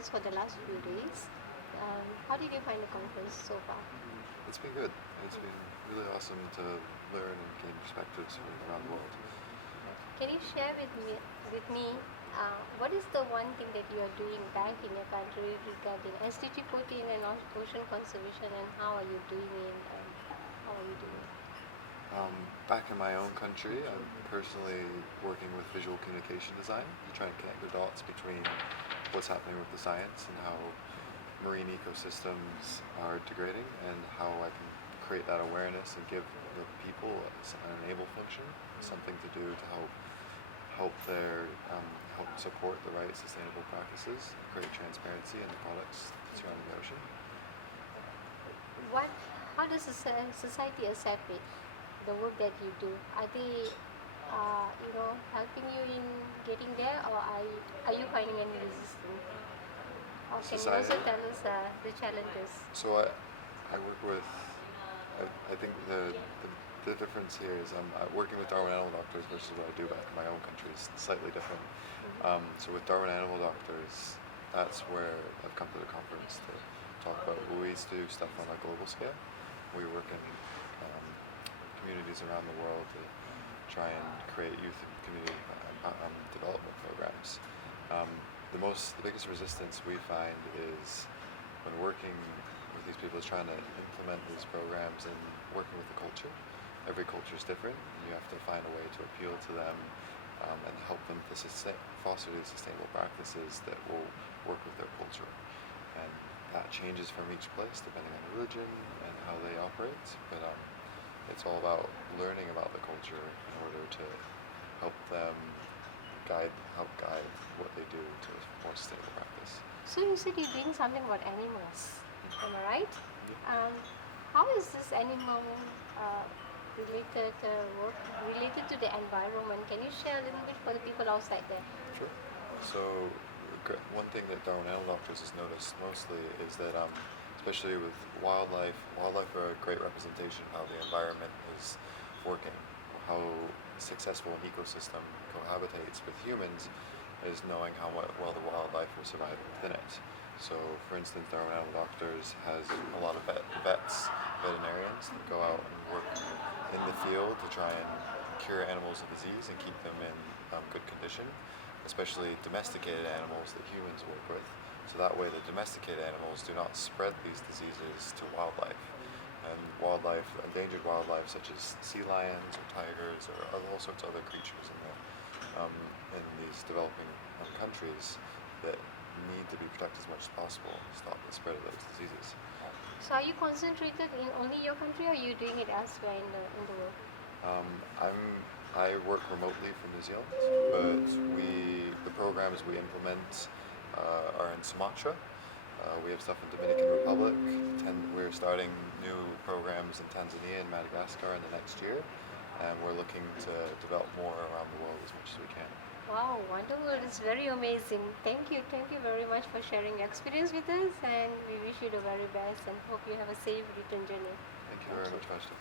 conference for the last few days. How did you find the conference so far? It's been good. It's been really awesome to learn and gain perspectives from around the world. Can you share with me what is the one thing that you are doing back in your country regarding SDG 14 and ocean conservation, and how are you doing it, and how are you doing it? Back in my own country, I'm personally working with visual communication design to try and connect the dots between what's happening with the science and how marine ecosystems are degrading, and how I can create that awareness and give the people an enable function, something to do to help support the right sustainable practices, create transparency in the products surrounding the ocean. How does society accept it? The work that you do, are they, helping you in getting there, or are you finding any resistance? Or can you also Society. tell us the challenges? So I work with. I think the difference here is working with Darwin Animal Doctors versus what I do back in my own country is slightly different. So with Darwin Animal Doctors, that's where I've come to the conference to talk about. We used to do stuff on a global scale. We work in communities around the world to try and create youth and community development programs. The biggest resistance we find is when working with these people is trying to implement these programs and working with the culture. Every culture is different, and you have to find a way to appeal to them and help them to foster these sustainable practices that will work with their culture. And that changes from each place depending on the religion and how they operate. But it's all about learning about the culture in order to help them help guide what they do to a more sustainable practice. So you said you're doing something about animals, am I right? How is this animal related work related to the environment? Can you share a little bit for the people outside there? Sure. So one thing that Darwin Animal Doctors has noticed mostly is that, especially with wildlife are a great representation of how the environment is working, how successful an ecosystem cohabitates with humans is knowing how well the wildlife will survive within it. So, for instance, Darwin Animal Doctors has a lot of veterinarians that go out and work in the field to try and cure animals of disease and keep them in good condition, especially domesticated animals that humans work with. So that way the domesticated animals do not spread these diseases to wildlife. And endangered wildlife such as sea lions or tigers or all sorts of other creatures in these developing countries that need to be protected as much as possible to stop the spread of those diseases. So are you concentrated in only your country, or are you doing it elsewhere in the world? I work remotely from New Zealand, but the programs we implement are in Sumatra. We have stuff in Dominican Republic. We're starting new programs in Tanzania and Madagascar in the next year, and we're looking to develop more around the world as much as we can. Wow, wonderful. It's very amazing. Thank you very much for sharing your experience with us, and we wish you the very best and hope you have a safe return journey. Thank you very much, Vashti.